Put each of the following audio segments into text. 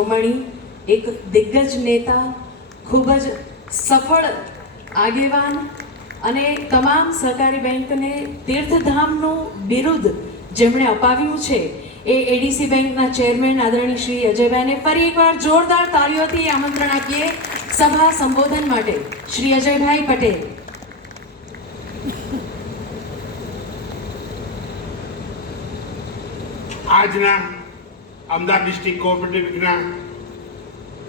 સોમણી એક દિગ્ગજ નેતા, ખૂબ જ સફળ આગેવાન અને તમામ સહકારી બેંકને તીર્થધામનું બિરુદ જેમણે અપાવ્યું છે. એ એડીસી બેંકના ચેરમેન આદરણીય શ્રી અજયભાઈને ફરી એકવાર જોરદાર તાળીઓથી આમંત્રણ આપીએ સભા સંબોધન માટે. શ્રી અજયભાઈ પટેલ. આજના અમદાવાદ ડિસ્ટ્રિક્ટ કોઓપરેટિવ બેંકના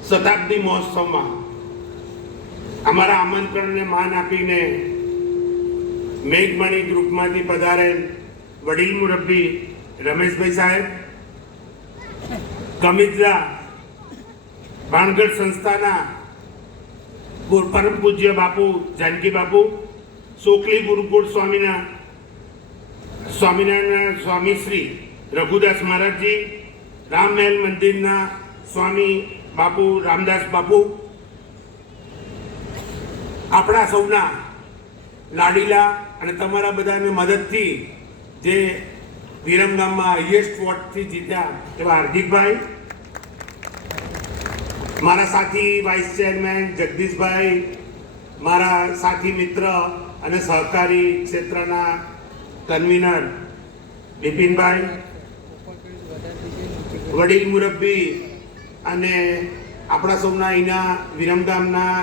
શતાબ્દી મહોત્સવમાં અમારા આમંત્રણને માન આપીને મેઘમણી ગ્રુપમાંથી પધારેલ વડીલ મુરબ્બી રમેશભાઈ સાહેબ કમિતરા ભાણગઢ સંસ્થાના પૂર- પરમ પૂજ્ય બાપુ જાનકી બાપુ, સોકલી ગુરુકુળ સ્વામીના સ્વામિનારાયણ સ્વામી શ્રી રઘુદાસ મહારાજજી રામમહેલ મંદિરના સ્વામી બાપુ, રામદાસ બાપુ, આપણા સૌના લાડીલા અને તમારા બધાની મદદથી જે વિરમગામમાં હાઈએસ્ટ વોટથી જીત્યા એવા હાર્દિકભાઈ, મારા સાથી વાઇસ ચેરમેન જગદીશભાઈ, મારા સાથી મિત્ર અને સહકારી ક્ષેત્રના કન્વીનર બિપિનભાઈ વડીલ મુરબ્બી અને આપણા સૌના અહીંના વિરમગામના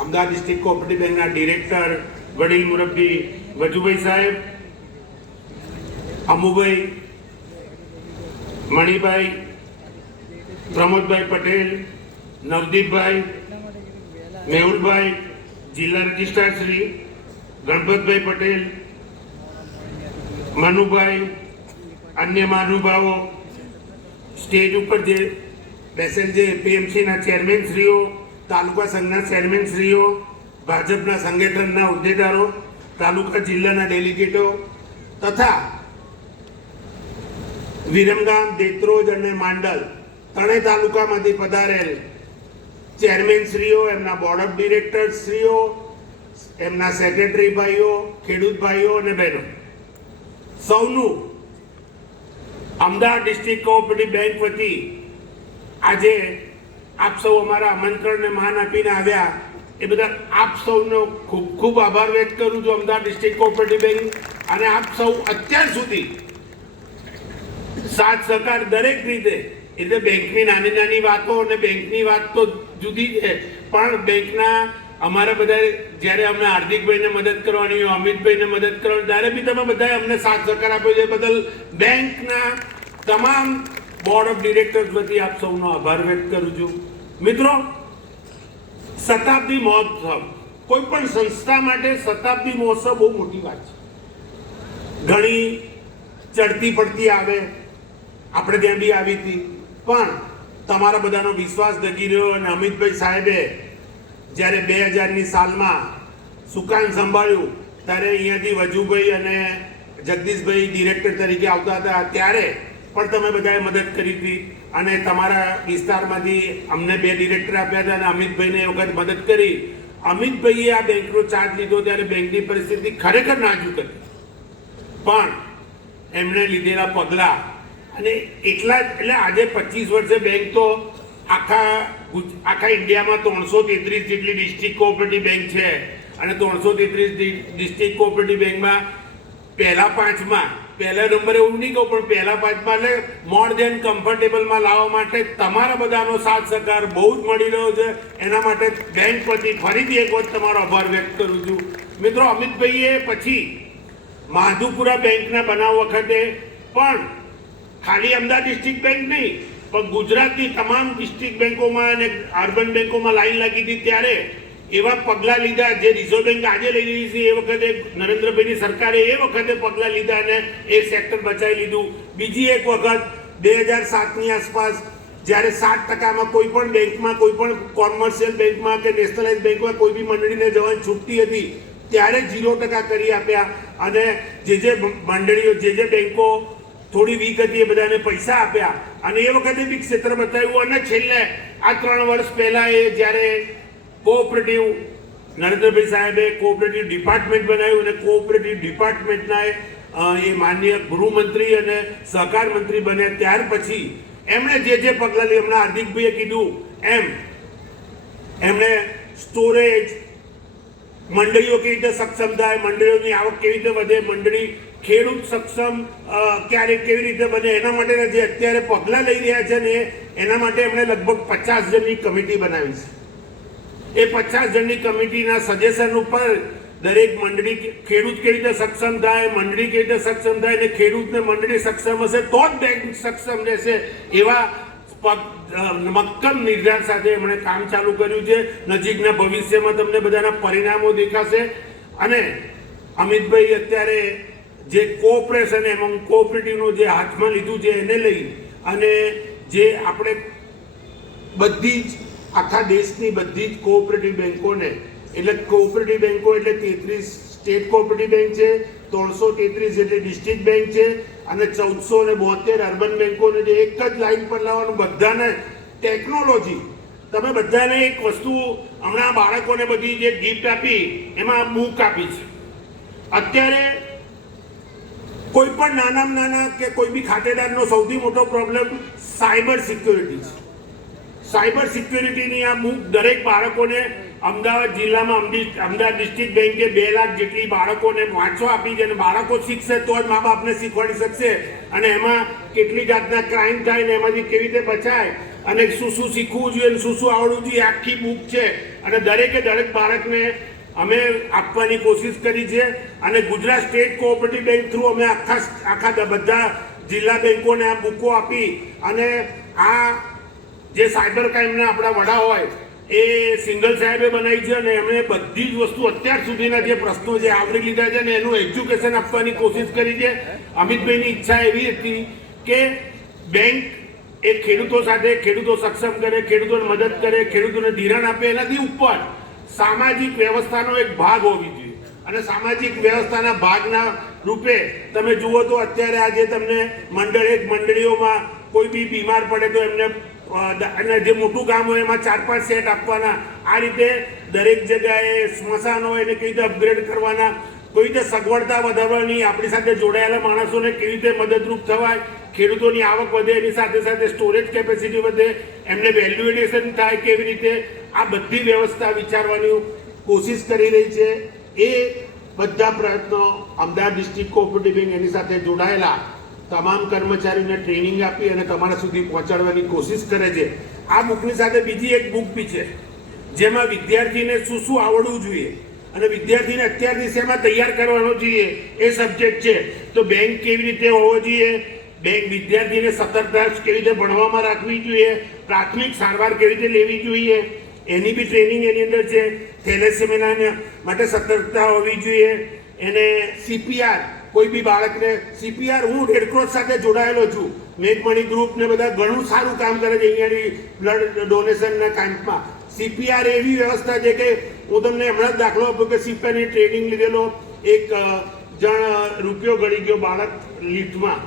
અમદાવાદ ડિસ્ટ્રિક્ટ કોઓપરેટિવ બેંકના ડિરેક્ટર વડીલ મુરબ્બી, વજુભાઈ સાહેબ, અમુભાઈ, મણિભાઈ, પ્રમોદભાઈ પટેલ, નવદીપભાઈ, મેહુલભાઈ, જિલ્લા રજિસ્ટ્રાર શ્રી, ગણપતભાઈ પટેલ, મનુભાઈ, અન્ય મહાનુભાવો સ્ટેજ ઉપર જે બેસેલ જે પીએમસીના ચેરમેન શ્રીઓ, તાલુકા સંઘના ચેરમેનશ્રીઓ ભાજપના સંગઠનના હોદ્દેદારો, તાલુકા જિલ્લાના ડેલિગેટો તથા વિરમગામ, દેત્રોજ અને માંડલ ત્રણેય તાલુકામાંથી પધારેલ ચેરમેન શ્રીઓ, એમના બોર્ડ ઓફ ડિરેક્ટર શ્રીઓ, એમના સેક્રેટરી ભાઈઓ, ખેડૂત ભાઈઓ અને બહેનો. સૌનું અમદાવાદ ડિસ્ટ્રિક્ટ કોઓપરેટિવ બેંક વતી આજે આપ સૌ અમારા આમંત્રણને માન આપીને આવ્યા. એ બધા આપ સૌનો ખૂબ ખૂબ આભાર વ્યક્ત કરું છું અમદાવાદ ડિસ્ટ્રિક્ટ કોઓપરેટિવ બેંક અને આપ સૌ અત્યાર સુધી સાથ સહકાર દરેક રીતે, એટલે બેંકની નાની નાની વાતો અને બેંકની વાત તો જુદી છે, પણ બેંકના અમારા બધા જ્યારે અમે હાર્દિકભાઈને મદદ કરવાની અમિતભાઈને મદદ કરવાની ત્યારે બી તમે બધાએ અમને સાથ સહકાર આપ્યો છે. બદલ બેંકના તમામ બોર્ડ ઓફ ડિરેક્ટર્સ વતી આપ સૌનો આભાર વ્યક્ત કરું છું. મિત્રો, શતાબ્દી મહોત્સવ, કોઈ પણ સંસ્થા માટે શતાબ્દી મહોત્સવ બહુ મોટી વાત છે. ઘણી ચડતી પડતી આવે, આપણે ત્યાં બી આવી હતી. પણ તમારા બધાનો વિશ્વાસ દગી રહ્યો અને અમિતભાઈ સાહેબે જ્યારે બે હજારની સાલમાં સુકાન સંભાળ્યું, ત્યારે અહીંયાથી વજુભાઈ અને જગદીશભાઈ ડિરેક્ટર તરીકે આવતા હતા. ત્યારે પણ તમે બધાએ મદદ કરી હતી. અને તમારા વિસ્તારમાંથી અમને બે ડિરેક્ટર આપ્યા હતા અને અમિતભાઈને એ વખત મદદ કરી. અમિતભાઈએ આ બેંકનો ચાર્જ લીધો ત્યારે બેંકની પરિસ્થિતિ ખરેખર નાજુક હતી. પણ એમણે લીધેલા પગલાં અને એટલા જ, એટલે આજે પચીસ વર્ષે બેંક તો આખા આખા ઇન્ડિયામાં ત્રણસો તેત્રીસ જેટલી ડિસ્ટ્રિક્ટ કોઓપરેટિવ બેંક છે. અને ત્રણસો તેત્રીસ ડિસ્ટ્રિક્ટ કોઓપરેટિવ બેંકમાં પહેલા પાંચમાં પહેલા નંબરે એવું નહીં કહું, પણ પહેલા પાંચમાં એટલે મોર દેન કમ્ફર્ટેબલમાં લાવવા માટે તમારા બધાનો સાથ સહકાર બહુ જ મળી રહ્યો છે. એના માટે બેંક પછી ફરીથી એક વખત તમારો આભાર વ્યક્ત કરું છું. મિત્રો, અમિતભાઈએ પછી માધુપુરા બેંકના બનાવ વખતે પણ ખાલી અમદાવાદ ડિસ્ટ્રિક્ટ બેંક નહીં, પણ ગુજરાતની તમામ ડિસ્ટ્રિક્ટ બેંકોમાં અને અર્બન બેંકોમાં લાઈન લાગી હતી ત્યારે એવા પગલાં લીધા જે રિઝર્વ બેંક આજે લઈ રહી છે, એ વખતે નરેન્દ્રભાઈની સરકારે એ વખતે પગલાં લીધા અને એ સેક્ટર બચાવી લીધું. બીજી એક વખત બે હજાર સાતની આસપાસ જ્યારે સાત ટકામાં કોઈ પણ બેંકમાં, કોઈ પણ કોમર્શિયલ બેંકમાં કે નેશનલાઇઝ બેંકમાં કોઈ બી મંડળીને જવાની છૂટતી હતી, ત્યારે ઝીરો ટકા કરી આપ્યા અને જે જે મંડળીઓ, જે જે બેંકો થોડી વીક હતી એ બધાને પૈસા આપ્યા અને એ વખતે બી ક્ષેત્ર બતાવ્યું. અને છેલ્લે આ ત્રણ વર્ષ પહેલાં એ જ્યારે કોઓપરેટિવ નરેન્દ્રભાઈ સાહેબે કોઓપરેટિવ ડિપાર્ટમેન્ટ બનાવ્યું અને કોઓપરેટિવ ડિપાર્ટમેન્ટના એ, માન્ય ગૃહમંત્રી અને સહકાર મંત્રી બન્યા. ત્યાર પછી એમણે જે જે પગલાં લઈ હમણાં હાર્દિકભાઈએ કીધું એમ એમણે સ્ટોરેજ મંડળીઓ કેવી રીતે સક્ષમ થાય મંડળીઓની આવક કેવી રીતે વધે મંડળી ખેડૂત સક્ષમ ક્યારે કેવી રીતે બને એના માટેના જે અત્યારે પગલાં લઈ રહ્યા છે ને એના માટે એમણે લગભગ પચાસ જણની કમિટી બનાવી છે. એ પચાસ જણની કમિટીના સજેશન ઉપર દરેક મંડળી ખેડૂત કેવી રીતે સક્ષમ થાય, મંડળી કેવી રીતે સક્ષમ થાય અને ખેડૂતને મંડળી સક્ષમ હશે તો જ બેંક સક્ષમ રહેશે એવા મક્કમ નિર્ધાર સાથે એમણે કામ ચાલુ કર્યું છે. નજીકના ભવિષ્યમાં તમને બધાના પરિણામો દેખાશે. અને અમિતભાઈ અત્યારે જે કોઓપરેશન એમાં કોઓપરેટિવનું જે હાથમાં લીધું છે એને લઈ અને જે આપણે બધી જ આખા દેશની બધી જ કોઓપરેટિવ બેન્કોને એટલે કોઓપરેટિવ બેન્કો એટલે તેત્રીસ સ્ટેટ કોઓપરેટિવ બેંક છે, ત્રણસો તેત્રીસ એટલે ડિસ્ટ્રિક્ટ બેંક છે, અને ચૌદસો ને બોતેર અર્બન બેન્કોને જે એક જ લાઈન પર લાવવાનું, બધાને ટેકનોલોજી તમે બધાને એક વસ્તુ હમણાં બાળકોને બધી જે ગિફ્ટ આપી, એમાં બુક આપી છે. અત્યારે કોઈ પણ નાનામાં નાના કે કોઈ બી ખાતેદારનો સૌથી મોટો પ્રોબ્લેમ સાયબર સિક્યોરિટી છે. સાયબર સિક્યોરિટીની આ બુક દરેક બાળકોને અમદાવાદ જિલ્લામાં અમદી- અમદાવાદ ડિસ્ટ્રિક્ટ બેંકે બે લાખ જેટલી બાળકોને વાંચવા આપી છે અને બાળકો શીખશે તો જ મા બાપને શીખવાડી શકશે. અને એમાં કેટલી જાતના ક્રાઇમ થાય ને એમાંથી કેવી રીતે બચાય અને શું શું શીખવું જોઈએ અને શું શું આવડવું જોઈએ આખી બુક છે. અને દરેકે દરેક બાળકને અમે આપવાની કોશિશ કરી છે. અને Gujarat state cooperative bank through અમે આખા આખા બધા જિલ્લા બેંકોને આ બુકો આપી અને આ જે સાયબર ક્રાઇમના આપણા વડા હોય, એ સિંગલ સાહેબે બનાવી છે અને એમણે બધી જ વસ્તુ અત્યાર સુધીના જે પ્રશ્નો જે આવરી લીધા છે ને એનું એજ્યુકેશન આપવાની કોશિશ કરી છે. અમિતભાઈની ઈચ્છા એવી હતી કે બેંક એ ખેડૂતો સાથે ખેડૂતો સક્ષમ કરે, ખેડૂતોને મદદ કરે, ખેડૂતોને ધિરાણ આપે, એનાથી ઉપર સામાજિક વ્યવસ્થાનો એક ભાગ હોવી જોઈએ. અને સામાજિક વ્યવસ્થાના ભાગના રૂપે તમે જુઓ તો અત્યારે આજે તમને મંડળ એક મંડળીઓમાં કોઈ બી બીમાર પડે તો એમને અને જે મોટું કામ હોય એમાં ચાર પાંચ સેટ આપવાના. આ રીતે દરેક જગ્યાએ સ્મશાન હોય એને કેવી રીતે અપગ્રેડ કરવાના, કોઈ રીતે સગવડતા વધારવાની, આપણી સાથે જોડાયેલા માણસોને કેવી રીતે મદદરૂપ થવાય, ખેડૂતોની આવક વધે, એની સાથે સાથે સ્ટોરેજ કેપેસિટી વધે, એમને વેલ્યુએડેશન થાય કેવી રીતે, આ બધી વ્યવસ્થા વિચારવાની કોશિશ કરી રહી છે. એ બધા પ્રયત્નો અમદાવાદ ડિસ્ટ્રિક્ટ કોઓપરેટિવ બેંક એની સાથે જોડાયેલા. તમામ કર્મચારીઓને ટ્રેનિંગ આપી અને તમારા સુધી પહોંચાડવાની કોશિશ કરે છે. આ બુકની સાથે બીજી એક બુક બી છે, જેમાં વિદ્યાર્થીને શું શું આવડવું જોઈએ અને વિદ્યાર્થીને અત્યારથી શેમાં તૈયાર કરવાનો જોઈએ એ સબ્જેક્ટ છે. તો બેંક કેવી રીતે હોવો જોઈએ? બેંક વિદ્યાર્થીને સતર્કતા કેવી રીતે ભણવામાં રાખવી જોઈએ? પ્રાથમિક સારવાર કેવી રીતે લેવી જોઈએ? એની બી ટ્રેનિંગ એની અંદર છે. થેલેસેમિયાના માટે સતર્કતા હોવી જોઈએ. એને સીપીઆર કોઈ બી બાળકને સીપીઆર હું રેડક્રોસ સાથે જોડાયેલો છું. મેઘમણી ગ્રુપ ને બધા ઘણું સારું કામ કરે છે અહીંયાની બ્લડ ડોનેશનના કેમ્પમાં સીપીઆર એવી વ્યવસ્થા છે કે હું તમને હમણાં જ દાખલો આપું કે સીપીઆરની ટ્રેનિંગ લીધેલો. એક જણ રૂપિયો ગળી ગયો બાળક લિફ્ટમાં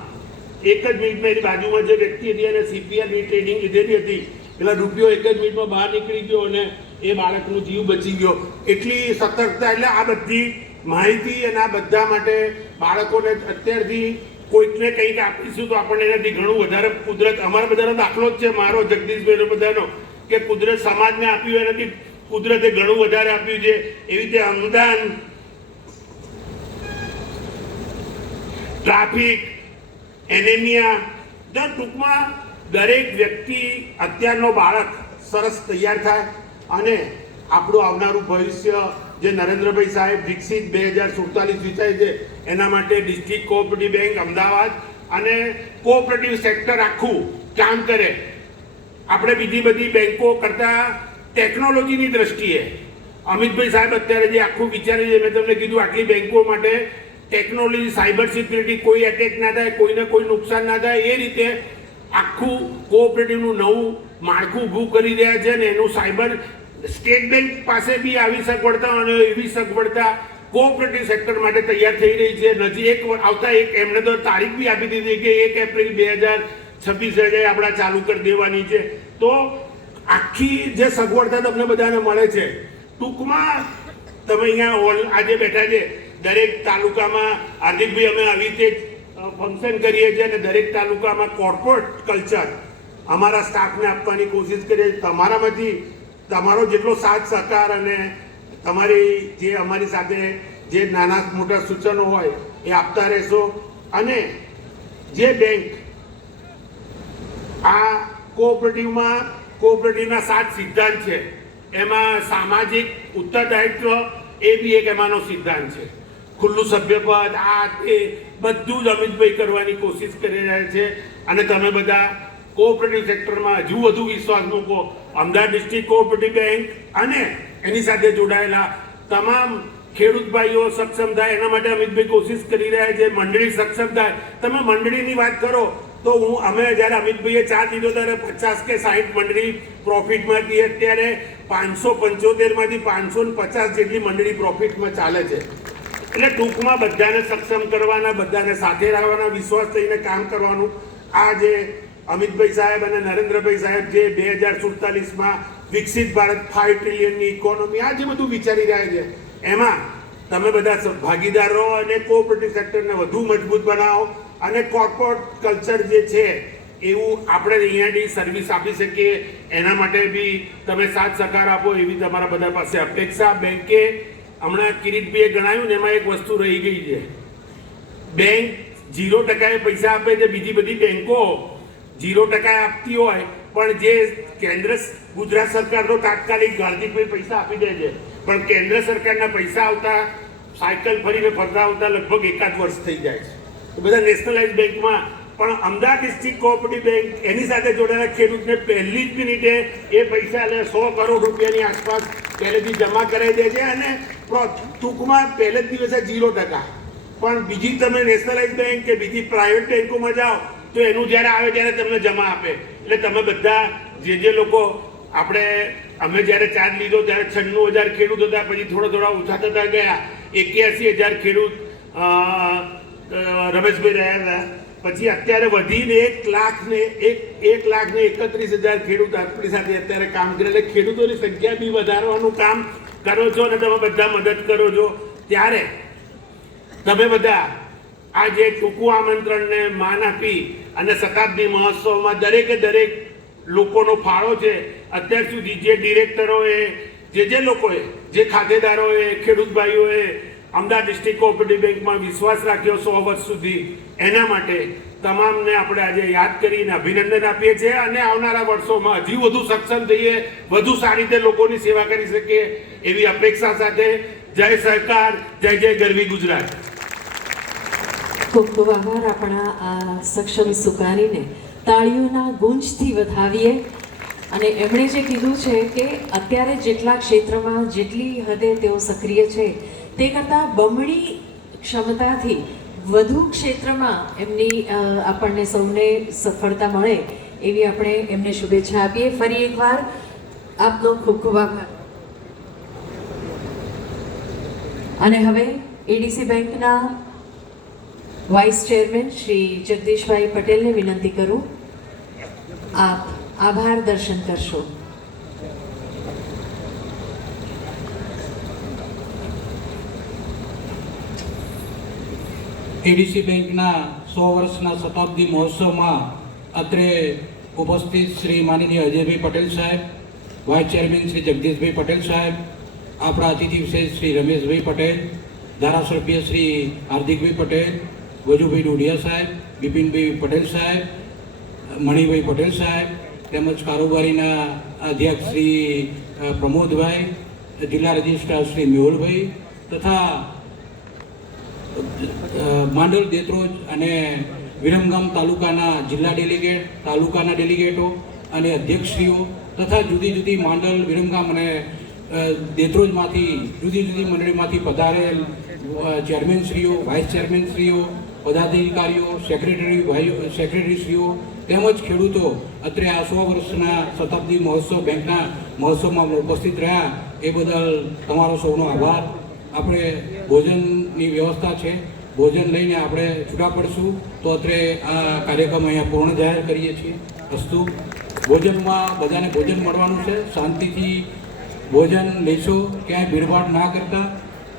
એક જ મિનિટમાં એની બાજુમાં જે વ્યક્તિ હતી અને સીપીઆરની ટ્રેનિંગ લીધેલી હતી. પેલા રૂપિયો એક જ મિનિટમાં બહાર નીકળી ગયો અને એ બાળકનો જીવ બચી ગયો. એટલી સતર્કતા, એટલે આ બધી માહિતી આ બધા માટે બાળકોને અત્યારથી કોઈકને કંઈક આપીશું તો આપણને એનાથી ઘણું વધારે કુદરત, અમારા બધાનો દાખલો જ છે, મારો, જગદીશભાઈનો બધાનો, કે કુદરત સમાજને આપ્યું એનાથી કુદરતે ઘણું વધારે આપ્યું છે. એવી રીતે અનુદાન ટ્રાફિક, એનેમિયા દર ટૂંકમાં દરેક વ્યક્તિ અત્યારનો બાળક સરસ તૈયાર થાય અને આપણું આવનારું ભવિષ્ય જે નરેન્દ્રભાઈ સાહેબ વિકસિત બે હજાર સુડતાલીસ વિચારે છે, એના માટે ડિસ્ટ્રિક્ટ કોઓપરેટિવ બેંક અમદાવાદ અને કોઓપરેટિવ સેક્ટર આખું કામ કરે. આપણે બીજી બધી બેંકો કરતાં ટેકનોલોજીની દ્રષ્ટિએ. અમિતભાઈ સાહેબ અત્યારે જે આખું વિચારે છે, મેં તમને કીધું આટલી બેંકો માટે ટેકનોલોજી, સાયબર સિક્યુરિટી કોઈ એટેક ના થાય, કોઈને કોઈ નુકસાન ના થાય, એ રીતે આખું કોઓપરેટિવનું નવું માળખું ઊભું કરી રહ્યા છે અને એનું સાયબર સ્ટેટ બેંક પાસે બી આવી સગવડતા અને એવી સગવડતા કોઓપરેટિવ સેક્ટર માટે તૈયાર થઈ રહી છે. નજીક એક આવતા એક એમણે તો તારીખ બી આપી દીધી કે એક એપ્રિલ બે હજાર છવ્વીસ હજાર આપણા ચાલુ કરી દેવાની છે. તો આખી જે સગવડતા તમને બધાને મળે છે, ટૂંકમાં તમે અહીંયા હોલ આજે બેઠા છે. દરેક તાલુકામાં હાર્દિકભાઈ અમે આવી રીતે ફંક્શન કરીએ છીએ અને દરેક તાલુકામાં કોર્પોરેટ કલ્ચર અમારા સ્ટાફને આપવાની કોશિશ કરીએ તમારામાંથી તમારો જેટલો સાથ, સહકાર અને તમારી જે અમારી સાથે જે નાના મોટા સૂચનો હોય એ આપતા રહેશો. અને જે બેંક આ કોઓપરેટિવમાં કોઓપરેટિવના સાત સિદ્ધાંત છે, એમાં સામાજિક ઉત્તરદાયિત્વ એ બી એક એમાંનો સિદ્ધાંત છે. ખુલ્લું સભ્યપદ, આ તે બધું જ અમિતભાઈ કરવાની કોશિશ કરી રહ્યા છે. અને તમે બધા કોઓપરેટિવ સેક્ટરમાં હજુ વધુ વિશ્વાસ મૂકો. અમદાવાદ ડિસ્ટ્રિક્ટ કોઓપરેટિવ બેંક અને એની સાથે જોડાયેલા તમામ ખેડૂત ભાઈઓ સક્ષમ થાય, એના માટે અમિતભાઈ કોશિશ કરી રહ્યા છે, મંડળી સક્ષમ થાય. તમે મંડળીની વાત કરો તો હું, અમે જ્યારે અમિતભાઈએ ચા દીધો ત્યારે પચાસ કે સાહીઠ મંડળી પ્રોફિટમાં હતી અત્યારે પાંચસો પંચોતેરમાંથી પાંચસો ને પચાસ જેટલી મંડળી પ્રોફિટમાં ચાલે છે. એટલે ટૂંકમાં બધાને સક્ષમ કરવાના, બધાને સાથે રહેવાના, વિશ્વાસ થઈને કામ કરવાનું. આ જે અમિતભાઈ સાહેબ અને નરેન્દ્રભાઈ સાહેબ જે બે હજાર સુડતાલીસમાં વિકસિત ભારત ફાઈવ ટ્રિલિયનની ઇકોનોમી આ જે બધું વિચારી રહ્યા છે, એમાં તમે બધા ભાગીદાર રહો અને કોઓપરેટિવ સેક્ટરને વધુ મજબૂત બનાવો અને કોર્પોરેટ કલ્ચર જે છે, એવું આપણે અહીંયાની સર્વિસ આપી શકીએ. એના માટે બી તમે સાથ સહકાર આપો એવી તમારા બધા પાસે અપેક્ષા. બેંકે હમણાં કિરીટભાઈએ ગણાવ્યું ને એમાં એક વસ્તુ રહી ગઈ છે. બેંક જીરો ટકાએ પૈસા આપે છે બીજી બધી બેંકો જીરો ટકા આપતી હોય, પણ જે કેન્દ્ર ગુજરાત સરકારનો તાત્કાલિક ગાર્દિકભાઈ પૈસા આપી દે છે. પણ કેન્દ્ર સરકારના પૈસા આવતા, સાયકલ ફરીને ફરતા આવતા લગભગ એકાદ વર્ષ થઈ જાય છે. બધા નેશનલાઇઝ બેંકમાં, પણ અમદાવાદ ડિસ્ટ્રિક્ટ કોઓપરેટિવ બેંક એની સાથે જોડાયેલા ખેડૂતને પહેલી જ મિનિટે એ પૈસા એટલે સો કરોડ રૂપિયાની આસપાસ પહેલેથી જમા કરાવી દે છે અને ટૂંકમાં પહેલે જ દિવસે ઝીરો ટકા. પણ બીજી તમે નેશનલાઇઝ બેંક કે બીજી પ્રાઇવેટ બેંકોમાં જાઓ તો એનું જ્યારે આવે ત્યારે તમને જમા આપે. એટલે તમે બધા જે જે લોકો આપણે અમે જ્યારે ચાર્જ લીધો ત્યારે છન્નું હજાર ખેડૂત હતા, પછી થોડા થોડા ઓછા થતા ગયા. એક્યાસી હજાર ખેડૂત રમેશભાઈ રહ્યા હતા. પછી અત્યારે વધીને એક લાખ ને એક એક લાખ ને એકત્રીસ હજાર ખેડૂત આપણી સાથે અત્યારે કામ કરે એટલે ખેડૂતોની સંખ્યા બી વધારવાનું કામ કરો છો અને તમે બધા મદદ કરો છો. ત્યારે તમે બધા આ જે ટૂંકું આમંત્રણને માન આપી અને શતાબ્દી મહોત્સવમાં દરેકે દરેક લોકોનો ફાળો છે. અત્યાર સુધી જે ડિરેક્ટરોએ, જે જે લોકોએ, જે ખાતેદારોએ, ખેડૂત ભાઈઓએ અમદાવાદ ડિસ્ટ્રિક્ટ કોઓપરેટિવ બેંકમાં વિશ્વાસ રાખ્યો સો વર્ષ સુધી, એના માટે તમામને આપણે આજે યાદ કરીને અભિનંદન આપીએ છીએ અને આવનારા વર્ષોમાં હજી વધુ સક્ષમ થઈએ, વધુ સારી રીતે લોકોની સેવા કરી શકીએ એવી અપેક્ષા સાથે જય સરકાર જય જય ગરવી ગુજરાત. ખૂબ ખૂબ આભાર આપણા આ સક્ષમ સુકારીને તાળીઓના ગુંજથી વધાવીએ. અને એમણે જે કીધું છે કે અત્યારે જેટલા ક્ષેત્રમાં જેટલી હદે તેઓ સક્રિય છે, તે કરતાં બમણી ક્ષમતાથી વધુ ક્ષેત્રમાં એમની આપણને સૌને સફળતા મળે એવી આપણે એમને શુભેચ્છા આપીએ. ફરી એકવાર આપનો ખૂબ ખૂબ આભાર. અને હવે એડીસી બેંકના વાઇસ ચેરમેન શ્રી જગદીશભાઈ પટેલને વિનંતી કરું આપ આભાર દર્શન કરશો એડીસી બેંકના સો વર્ષના શતાબ્દી મહોત્સવમાં અત્રે ઉપસ્થિત શ્રી માનનીય અજયભાઈ પટેલ સાહેબ વાઇસ ચેરમેન શ્રી જગદીશભાઈ પટેલ સાહેબ, આપણા અતિથિ વિશેષ શ્રી રમેશભાઈ પટેલ, ધારાસભ્ય શ્રી હાર્દિકભાઈ પટેલ વજુભાઈ ડોડિયા સાહેબ, બિપિનભાઈ પટેલ સાહેબ, મણિભાઈ પટેલ સાહેબ, તેમજ કારોબારીના અધ્યક્ષ શ્રી પ્રમોદભાઈ, જિલ્લા રજિસ્ટ્રાર શ્રી મેહુલભાઈ તથા માંડલ દેત્રોજ અને વિરમગામ તાલુકાના જિલ્લા ડેલિગેટ, તાલુકાના ડેલિગેટો અને અધ્યક્ષશ્રીઓ તથા જુદી જુદી માંડલ, વિરમગામ અને દેત્રોજમાંથી જુદી જુદી મંડળીમાંથી પધારેલ ચેરમેનશ્રીઓ, વાઇસ ચેરમેનશ્રીઓ પદાધિકારીઓ સેક્રેટરી ભાઈઓ સેક્રેટરીશ્રીઓ તેમજ ખેડૂતો અત્રે આ સો વર્ષના શતાબ્દી મહોત્સવ, બેંકના મહોત્સવમાં ઉપસ્થિત રહ્યા. એ બદલ તમારો સૌનો આભાર. આપણે ભોજનની વ્યવસ્થા છે. ભોજન લઈને આપણે છૂટા પડશું. તો અત્રે આ કાર્યક્રમ અહીંયા પૂર્ણ જાહેર કરીએ છીએ. અસ્તુ. ભોજનમાં બધાને ભોજન મળવાનું છે. શાંતિથી ભોજન લેશો. ક્યાંય ભીડભાડ ના કરતા.